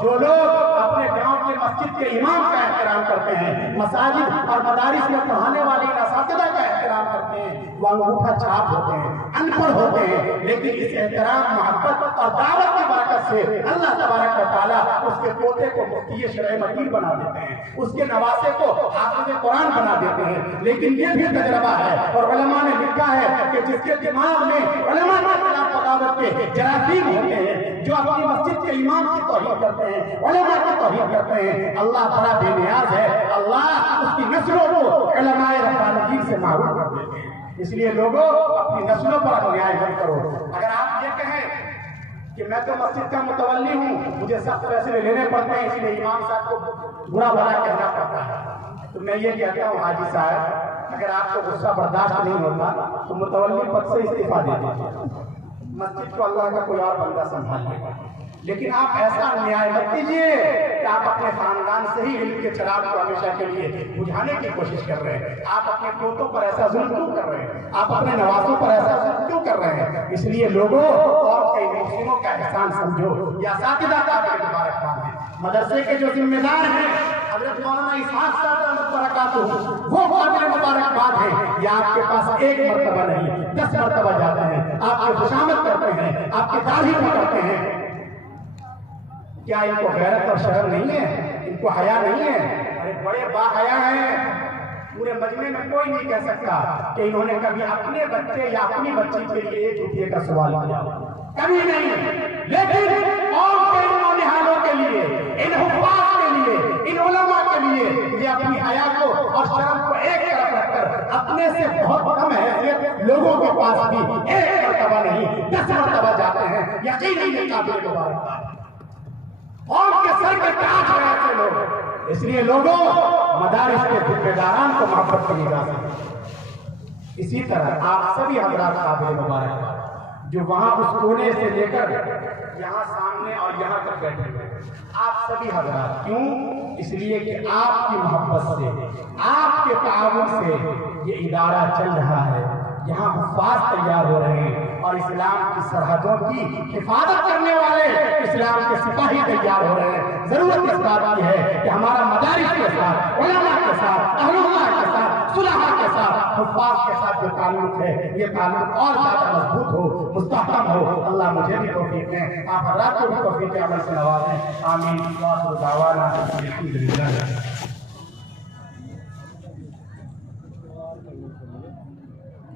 جو لوگ اپنے گاؤں کے مسجد کے امام کا احترام کرتے ہیں، مساجد اور مدارس میں پڑھانے والے اساتذہ کا احترام کرتے ہیں، وہ انگوٹھا چھاپ ہوتے ہیں، ان پڑھ ہوتے ہیں، لیکن اس احترام، محبت اور دعوت کی برکت سے اللہ تبارک و تعالیٰ اس کے پوتے کو مفتی شرع مدین بنا دیتے ہیں، اس کے نواسے کو حافظ قرآن بنا دیتے ہیں۔ لیکن یہ بھی تجربہ ہے، اور علماء نے لکھا ہے کہ جس کے دماغ میں علماء کے خلاف بغاوت کے جراثیم ہوتے ہیں، جو اپنی مسجد کے امام کی توہین کرتے ہیں، علماء کی توہین کرتے ہیں، اللہ بڑا بے نیاز ہے، اللہ اس کی نسلوں کو علماء ربانیین سے محروم کر دیتے ہیں۔ اس لیے لوگوں، اپنی نسلوں پر انیائے مت کرو۔ اگر آپ یہ کہیں کہ میں تو مسجد کا متولی ہوں، مجھے سخت فیصلے لینے پڑتے ہیں، اس لیے امام صاحب کو برا بھلا کہنا پڑتا ہے، تو میں یہ کہتا ہوں حاجی صاحب، اگر آپ کو غصہ برداشت نہیں ہوتا تو متولی پد سے استعفیٰ دے دیجیے، مسجد کو اللہ کا کوئی اور بندہ سنبھال لے گا۔ لیکن آپ ایسا انیائے مت کیجیے کہ آپ اپنے خاندان سے ہی علم کے چراغ کو ہمیشہ کے لیے بجھانے کی کوشش کر رہے ہیں۔ آپ اپنے پوتوں پر ایسا ظلم کیوں کر رہے ہیں؟ آپ اپنے نوازوں پر ایسا ظلم کیوں کر رہے ہیں؟ اس لیے لوگوں، اور کئی مسلموں کا احسان سمجھو، یہ اساتذہ کا مبارکباد ہے۔ مدرسے کے جو ذمہ دار ہیں حضرت مولانا اسحاق صاحب رحمۃ برکاتہ، وہ قابل مبارکباد ہیں۔ یہ آپ کے پاس ایک مرتبہ نہیں 10 مرتبہ جاتے ہیں، آپ کی خوشامد کرتے ہیں، آپ کی تعریف کرتے ہیں۔ کیا ان کو غیرت اور شرم نہیں ہے؟ ان کو حیا نہیں ہے؟ ارے بڑے باحیا ہیں، پورے مجمع میں کوئی نہیں کہہ سکتا کہ انہوں نے کبھی اپنے بچے یا اپنی بچی کے لیے 1 روپے کا سوال کیا، کبھی نہیں۔ لیکن اور کئی نونہالوں کے لیے، ان حفاظ کے لیے، ان علماء کے لیے، یہ اپنی حیا کو اور شرم کو ایک طرف رکھ کر اپنے سے بہت کم حیثیت لوگوں کے پاس بھی 1 مرتبہ نہیں 10 مرتبہ جاتے ہیں۔ یقیناً یہ قابل مبارکباد ہے، اور کے سر کے تاج ہیں ایسے لوگ۔ اس لیے لوگوں، مدارس کے ذمہ داران کو محبت کی نگاہ سے، اسی طرح آپ سبھی حضرات قابل مبارک جو وہاں اس کونے سے لے کر یہاں سامنے اور یہاں تک بیٹھے ہوئے، آپ سبھی حضرات، کیوں؟ اس لیے کہ آپ کی محبت سے، آپ کے تعاون سے یہ ادارہ چل رہا ہے۔ یہاں حفاظ تیار ہو رہے ہیں، اور اسلام کی سرحدوں کی حفاظت کرنے والے اسلام کے سپاہی تیار ہو رہے ہیں۔ ضرورت اس بات کی ہے کہ ہمارا مدارس کے ساتھ، علماء کے ساتھ، اہل اللہ کے ساتھ، صلحاء کے ساتھ، حفاظ کے ساتھ جو تعلق ہے، یہ تعلق اور زیادہ مضبوط ہو، مستحکم ہو۔ اللہ مجھے بھی توفیق دیں، آپ حضرات کو بھی توفیق عمل سے نوازیں۔ آمین۔ وآخر دعوانا الحمدللہ۔